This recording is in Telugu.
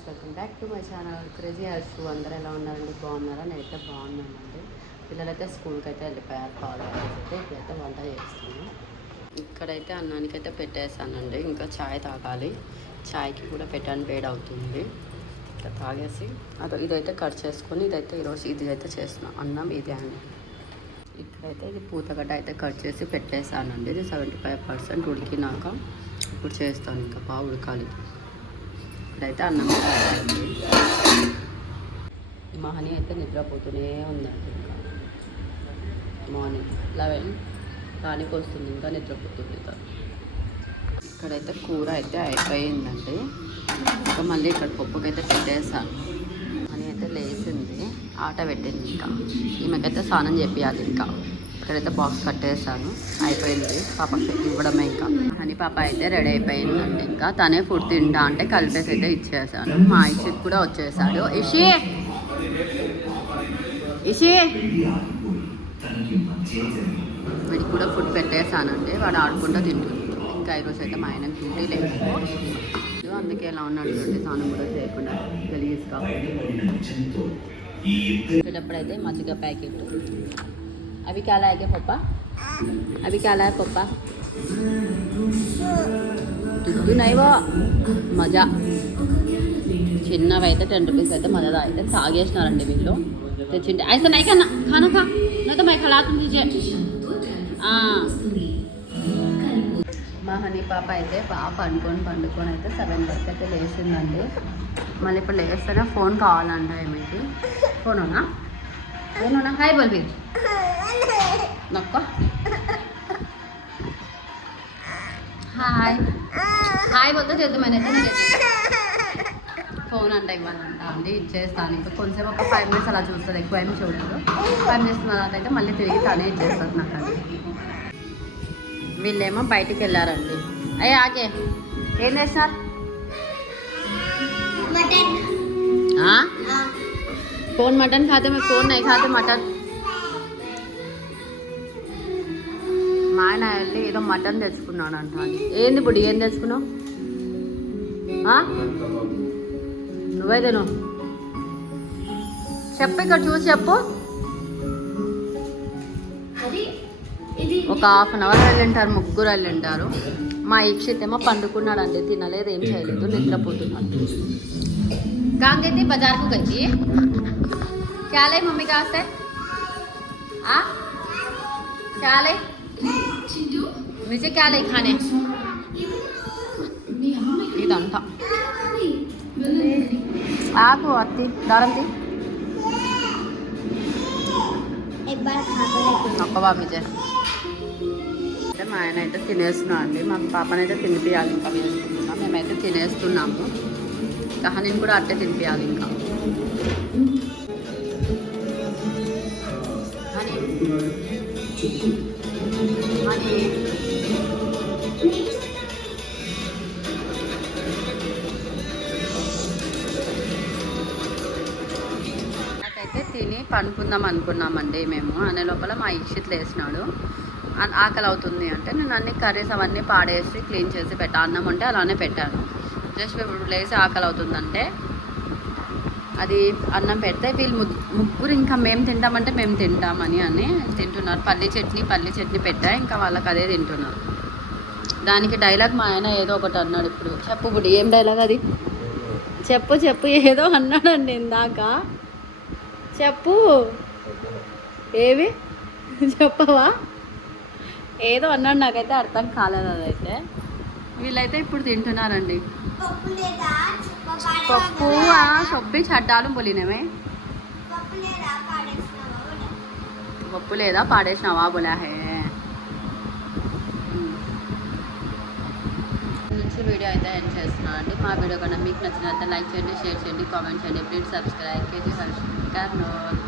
Guys, welcome back to my channel crazy Harshu. అందరూ ఎలా ఉన్నారండి? బాగున్నారా? నేనైతే బాగున్నానండి. పిల్లలైతే స్కూల్కి అయితే వెళ్ళిపోయారు. కాలేజ్ అయితే ఇప్పుడైతే వంట చేస్తున్నాను. ఇక్కడైతే అన్నానికి అయితే పెట్టేసానండి. ఇంకా ఛాయ్ తాగాలి. ఛాయ్కి కూడా పెట్టాను, వేడి అవుతుంది. ఇంకా తాగేసి ఇదైతే కట్ చేసుకొని ఈరోజు ఇది అయితే చేస్తున్నాను. అన్నం ఇది అండి. ఇక్కడైతే ఇది పూతగడ్డ అయితే కట్ చేసి పెట్టేసానండి. ఇది 75% ఉడికినాక ఇప్పుడు చేస్తాను. ఇంకా బాగా ఉడకాలి. ఇప్పుడైతే అన్నం మా హనీ అయితే నిద్రపోతూనే ఉందండి. ఇంకా మార్నింగ్ 11 దానికి వస్తుంది, ఇంకా నిద్రపోతుంది. ఇక్కడైతే కూర అయితే అయిపోయిందండి. ఇంకా మళ్ళీ ఇక్కడ పప్పుకైతే పెట్టేసాను. హనీ అయితే లేచింది, ఆట పెట్టింది. ఇంకా ఈమెకైతే స్నానం చేపియాలి. ఇంకా ఇక్కడైతే బాక్స్ కట్టేసాను, అయిపోయింది. పాపకి ఇవ్వడమే. ఇంకా హనీ పాప అయితే రెడీ అయిపోయిందండి. ఇంకా తనే ఫుడ్ తింటా అంటే కలిపేసి అయితే ఇచ్చేసాను. మా ఇషిత్ కూడా వచ్చేసాడు. ఇషి వీడికి కూడా ఫుడ్ పెట్టేసానండి. వాడు ఆడుకుంటూ తింటుంది. ఇంకా ఈరోజు అయితే మా ఆయన డ్యూటీ లేదు, అందుకే ఎలా ఉన్నాడు చూడండి. స్నానం కూడా చేయకుండా గలీజ్ కాబట్టి. ఇప్పుడైతే మజ్జిగ ప్యాకెట్. అవి క్యా లాయే పప్పా? అవి క్యా లాయే పప్పా? దుడ్డు నైవో మజా. చిన్నవి అయితే 10 రూపీస్ అయితే మజా అయితే తాగేసినారండి వీళ్ళు. తెచ్చింటే అయితే నై కన్నా ఖానా ఖా నైతే మై ఖలాతుంది. మా హనీ పాప అయితే బాగా పండుకొని అయితే 7 వరకు అయితే లేచిందండి. మళ్ళీ ఇప్పుడు లేస్తేనే ఫోన్ కావాలంట. ఏమిటి ఫోన్ ఉన్నా ఏమన్నా? హాయ్ బల్బీ నొక్క. హాయ్ హాయ్ బొత్త చేద్దామనైతే ఫోన్ అంట ఇవ్వాలంట అండి. ఇచ్చేస్తాను. ఇంకా కొంచెం ఒక 5 మినిట్స్ అలా చూస్తుంది, ఎక్కువ ఏమి చూడదు. 5 మినిట్స్ తర్వాత అయితే మళ్ళీ తిరిగి తనే ఇచ్చేస్తుంది నాకు. అది వీళ్ళేమో బయటికి వెళ్ళారండి. అయ్యే ఆగే ఏం చేస్తారు? कौन मटन खाते मैं कौन नहीं खाते मटन. మా ఆయన వెళ్ళి ఏదో మటన్ తెచ్చుకున్నాడు అంట. ఏంది బుడ్డి, ఏం తెచ్చుకున్నావు? నువ్వే తిను. చెప్పు, ఇక్కడ చూసి చెప్పు. ఒక హాఫ్ అన్ అవర్ వెళ్ళింటారు, ముగ్గురు వెళ్ళింటారు. మా ఇక్షిత్ ఏమో పండుకున్నాడు అండి. తినలేదు, ఏం చేయలేదు, నిద్రపోతున్నాడు. कहाँ गई थी? बाजार को गई थी. क्या लाई मम्मी का वास्ते? क्या लाई? मुझे क्या लाई खाने? ఇదంతా ఆకు అత్తి దారంతి ఒక్కవా మిజే. అంటే మా ఆయన అయితే తినేస్తున్నాం అండి. మా పాపనైతే తినిపియాలి. ఇంకా వేసుకుంటున్నాం. మేమైతే తినేస్తున్నాము. ఇంకా హనీని కూడా అట్టే తినిపించాలి. ఇంకా హనీ నాకైతే తిని పనుకుందాం అనుకున్నామండి మేము. అనే లోపల మా ఇక్షిత్ లేసినాడు. ఆకలి అవుతుంది అంటే నేను అన్ని కర్రీస్ అవన్నీ పాడేసి క్లీన్ చేసి పెట్టాను. అన్నం అంటే అలానే పెట్టాను. జస్ట్ ఇప్పుడు లేసి ఆకలి అవుతుందంటే అది అన్నం పెడితే వీళ్ళు ముగ్గురు ఇంకా మేము తింటామంటే మేము తింటామని తింటున్నారు. పల్లి చట్నీ పెట్టా, ఇంకా వాళ్ళకి అదే తింటున్నారు. దానికి డైలాగ్ మా ఆయన ఏదో ఒకటి అన్నాడు. ఇప్పుడు చెప్పు బుడి, ఏం డైలాగ్ అది? చెప్పు ఏదో అన్నాడండి ఇందాక. చెప్పు, ఏవి చెప్పవా? ఏదో అన్నాడు, నాకైతే అర్థం కాలేదు. అదైతే వీళ్ళైతే ఇప్పుడు తింటున్నారండి. పప్పు సొబ్బి చడ్డాలు బోలినమే. పప్పు లేదా పాడేసినావా బోలా హే. నుంచి వీడియో అయితే ఎండ్ చేస్తున్నాను అండి. మా వీడియో కన్నా మీకు నచ్చినట్లయితే లైక్ చేయండి, షేర్ చేయండి, కామెంట్ చేయండి. Please subscribe. KG Harsh Kurnool.